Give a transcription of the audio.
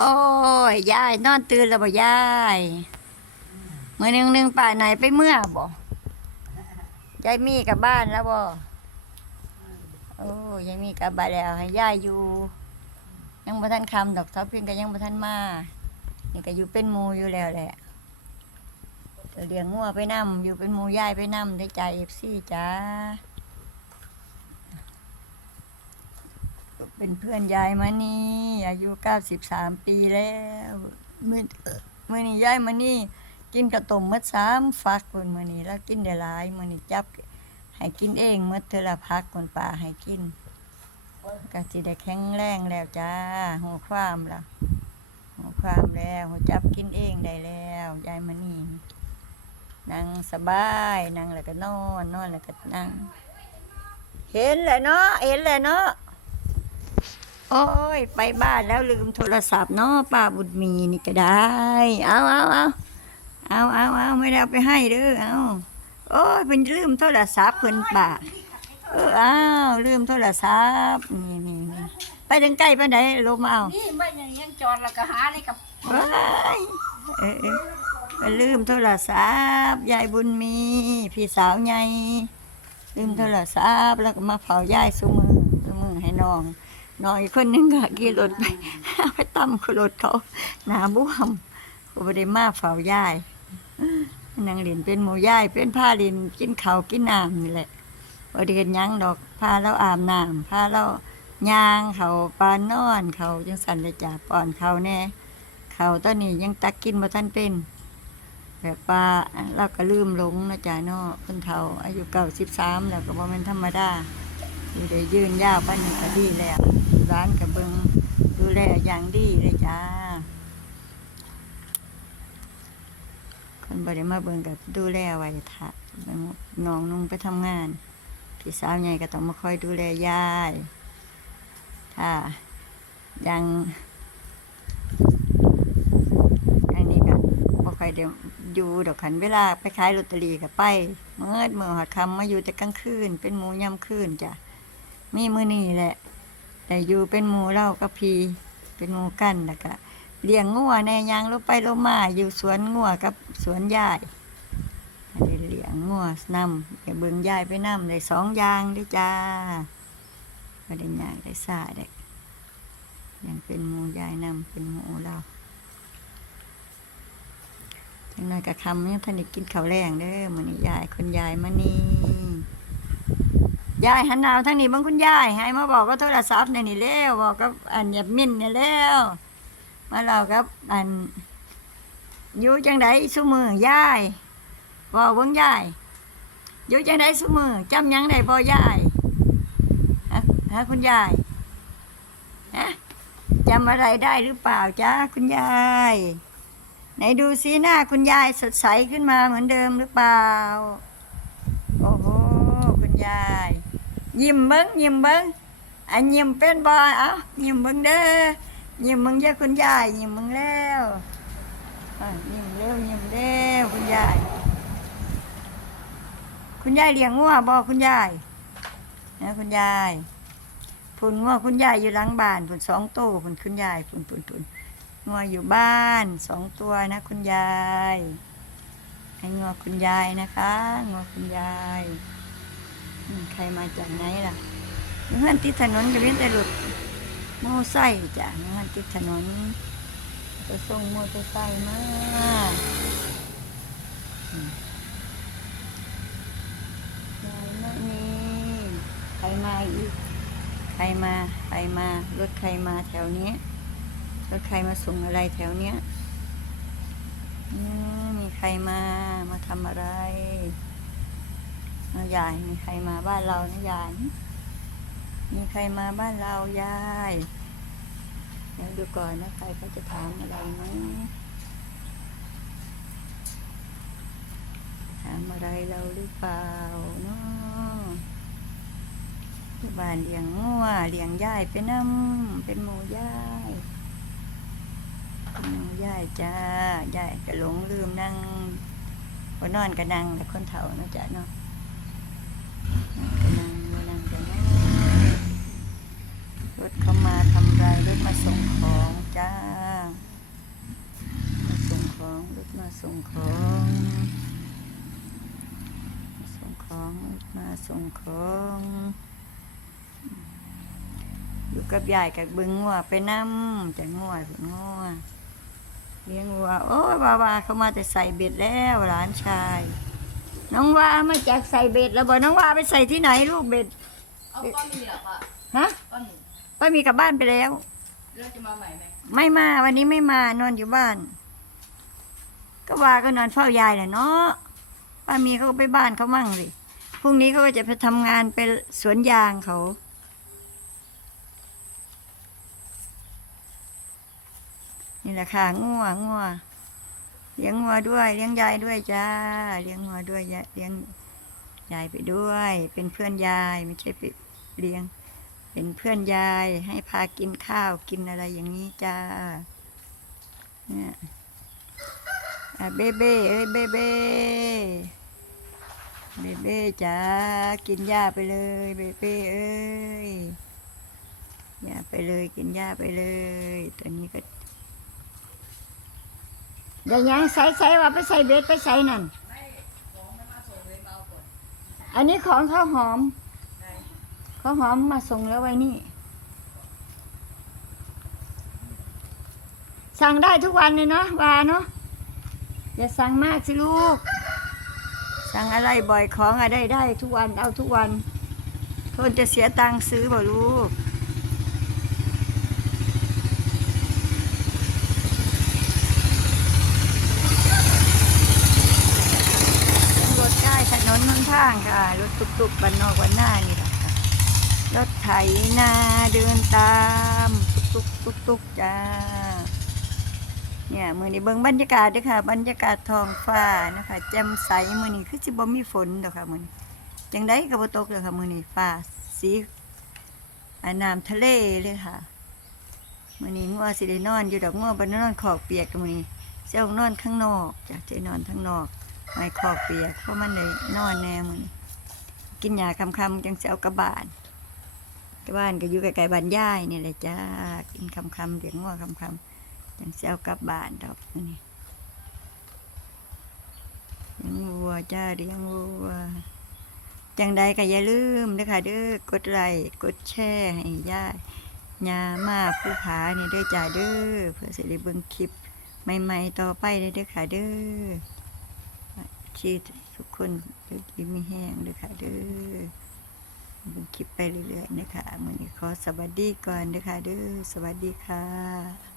โอ้ยยายนอนตื่นแล้วบ่ยายมื้อหนึงหนึงป่าไหนไปเมื่อบ่ยายมีกลับบ้านแล้วบ่โอ้ยายมีกลับบ้านแล้วให้ยายอยู่ ยังบ่ทันคำดอกเสาเพียงก็ยังบ่ทันมานี่ก็อยู่เป็นหมูอยู่แล้วแหละเลี้ยงงัวไปนํอยู่เป็นหมู่ยายไปนํได้ใจ FC จ้า เป็นเพื่อนยายมานี่อายุเก้าสิบสามปีแล้วมื่อมื่อนี้ยายมานี่กินกระต้มมัดสามฟักคนมื่อนี้แล้วกินได้หลายมื่อนี้จับให้กินเองมื่อเทอละพักคนป่าให้กินก็สิได้แข็งแรงแล้วจ้าหัวความละหัวความแล้วหัวจับกินเองได้แล้วยายมานี่นั่งสบายนั่งแล้วก็นอนนอนแล้วก็นั่งเห็นเลยเนาะเห็นเลยเนาะ โอ้ย ไปบ้านแล้วลืมโทรศัพท์เนาะป้าบุญมีนี่ก็ได้ เอาเอาเอาเอาเอาเอาไม่ได้เอาไปให้เด้อเอาโอ้ยเป็นลืมโทรศัพท์เพิ่นป่าเอออ้าวลืมโทรศัพท์นี่นี่นี่ไปถึงใกล้ไปไหนลงมาเอานี่ไม่ยังยังจอดแล้วก็หาในกับว้ายเออเออไปลืมโทรศัพท์ยายบุญมีพี่สาวใหญ่ลืมโทรศัพท์แล้วก็มาเผายายซุมือซุมือให้น้อง น้อยคนนึงก็ขี่รถไปไปตั้มคือรถเขาหนาบวมก็บ่ได้มาเฝ้ายายนางเล่นเป็นหมูยายเป็นผ้าเล่นกินเขากินน้ำนี่แหละบ่ได้เฮ็ดหยังดอกพาเราอาบน้ำพาเราย่างเขาปานนอนเขาจังสั่นเลยจ้ะป้อนเขาแน่เขาตอนนี้ยังตักกินบ่ทันเป็นแบบว่าเราก็ลืมหลงนะจ๊ะเนาะเพิ่นเฒ่าอายุ93แล้วก็บ่แม่นธรรมดาอยู่ได้ยืนยาวปานนี้ก็ดีแล้ว ร้านกับเบิงดูแลอย่างดีเลยจ้า คนบริมาเบิงกับดูแลไว้ถ้าน้องนุ่งไปทำงาน พี่สาวใหญ่ก็ต้องมาคอยดูแลยายถ้ายังอันนี้ก็บ่ค่อยเดี๋ยวอยู่ดอกขันเวลาไปขายลอตเตอรี่ก็ไปเมื่อเมื่อหอดคำมาอยู่แต่กลางคืน เป็นหมูย่ำคืนจ้ะมีมือนี่แหละ แต่อยู่เป็นหมูเล่ากับพีเป็นหมูกันแล้วก็เลี้ยงงัวในยางลงไปลงมาอยู่สวนงัวกับสวนยายได้เลี้ยงงัวนำไปเบิ่งยายไปนำได้สองยางเด้จ้าก็ได้ยางได้ซาได้ยังเป็นหมูยายนำเป็นหมูเราจังน้อยกะคำยังท่านได้กินข้าวแรงเด้อมื้อนี้ยายคุณยายมานี่ ยายหันหนาวทั้งนี้บังคุณยายให้มาบอกก็โทรศัพท์ในนี่แล้วบอกกับอันหยับมินนี่แล้วมาเรากับอันอยู่จังไดซุมือยายบอกเบิ่งยายอยู่จังไดซุมือจำยังได้บ่ยายฮะฮะคุณยายฮะจำอะไรได้หรือเปล่าจ้าคุณยายไหนดูสิหน้าคุณยายสดใสขึ้นมาเหมือนเดิมหรือเปล่า โอ้โห คุณยาย ยิ้มเบิ้งยิ้มเบิ้งอันยิ้มเป็นบอยเอ้ายิ้มเบิ้งเด้อยิ้มเบิ้งเยอะคุณยายยิ้มเบิ้งแล้วยิ้มเร็วยิ้มเร็วคุณยาย คุณยายเลี้ยงงัวบ่คุณยายนะคุณยายผุนงัวคุณยายอยู่หลังบ้านผุนสองตัวผุนคุณยายผุนผุนผุนงัวอยู่บ้านสองตัวนะคุณยายให้งัวคุณยายนะคะงัวคุณยาย ใครมาจากไหนล่ะเพื่อนติดถนนก็เว้นแต่รถมอไซค์จ้ะเพื่อนติดถนนจะส่งโมอเตอร์ไซค์มาอืมยายไม่มีใครมาอีก ใครมาใครมารถใครมาแถวเนี้ยรถใครมาส่งอะไรแถวเนี้ยมีใครมามาทำอะไร ยายมีใครมาบ้านเรานะยายมีใครมาบ้านเรายายเดี๋ยวดูก่อนนะใครเขาจะถามอะไรไหมถามอะไรเราหรือเปล่าเนาะที่บ้านเลี้ยงงัวเลี้ยงยายไปน้ำเป็นหมูยายยายจ้ายายก็หลงลืมนั่งพอนอนก็นั่งแต่คนเฒ่านะจ๊ะเนาะ นังมือนั่งกันรถเข้ามาทำไรรถมาส่งของจ้าส่งของรถมาส่งของส่งของรถมาส่งของอยู่กับยายกับบึงงัวไปนั่มจะงัวถึงงัวเลี้ยงวัวโอ้ยบาบาเข้ามาแต่ใส่เบ็ดแล้วหลานชาย น้องว่ามาจากใส่เบ็ดแล้วบอกน้องว่าไปใส่ที่ไหนลูกเบ็ดเอาป้ามีเหรอป้าฮะป้าหนึ่งป้ามีกลับบ้านไปแล้วแล้วจะมาใหม่ไหมไม่มาวันนี้ไม่มานอนอยู่บ้าน ก็ว่าก็นอนเฝ้ายายแหละเนาะป้ามีเขาก็ไปบ้านเขามั่งสิพรุ่งนี้เขาก็จะไปทำงานไปสวนยางเขานี่แหละค่ะงัวงัว เลี้ยงงัวด้วยเลี้ยงยายด้วยจ้า เลี้ยงงัวด้วยยายเลี้ยงยายไปด้วย เป็นเพื่อนยายไม่ใช่ไปเลี้ยง เป็นเพื่อนยายให้พากินข้าวกินอะไรอย่างนี้จ้าเนี่ยอะเบเบ้เอ้ยเบเบ้เบเบ้จ้ากินหญ้าไปเลยเบเบ้เอ้ยหญ้าไปเลยกินหญ้าไปเลยตอนนี้ก็ เดี๋ยวยังใส่ใส่ว่าไปใส่เบ็ดไปใส่นั่นไม่ของมันมาส่งเลยเอาหมดอันนี้ของข้าวหอมข้าวหอมมาส่งแล้วไว้นี่ สั่งได้ทุกวันเลยเนาะวาเนาะอย่าสั่งมากสิลูก สั่งอะไรบ่อยของอะไรได้ทุกวันเอาทุกวันคนจะเสียตังค์ซื้อบ่ลูก เป็นรถใกล้ถ นนหนทางค่ะ รถตุกๆบ้านนอกบ้านหน้านี่แหละค่ะ รถไถนาเดินตาม ตุกตุกตุกๆจ้า เนี่ยมือนี้เบิ่งบรรยากาศด้วยค่ะ บรรยากาศทองฟ้านะคะแจ่มใสมือนี้คือสิบ่มีฝนดอกค่ะมือนี้จังไดก็บ่ตกเลยค่ะมือนี้ฟ้าสีอาน้ำทะเลเลยค่ะมือนี้งัวสิได้นอนอยู่ดอกงัวบ่ได้นอนขอกเปียกมือนี้เจ้านอนข้างนอกจ้ะเจ้นอนข้างนอก ไม่ขอเปียกเพราะมันเลยนอนแน่มือนี้กินยาคำๆจังสิเอากลับานกลับานก็อยู่ใกล้ๆบ้านยายนี่แหละจ้ากินคำๆเลี้ยงงัวคำๆจังเซลกลับานดอกนี่เลี้ยงวัวจ้าเลี้ยงวัวจังใดก็อย่าลืมเด้อค่ะเด้อกดไลค์กดแชร์ให้ย่ายามาผู้ผาเนี่ยเด้อจ้าเด้อเพื่อสิได้เบิ่งคลิปใหม่ๆต่อไปเด้อเด้อค่ะเด้อ ที่ทุกคนอยู่ดีมีแห้งเลยค่ะเด้อคลิปไปเรื่อยๆนะคะมือนี้ขอสวัสดีก่อนเด้อค่ะเด้อสวัสดีค่ะ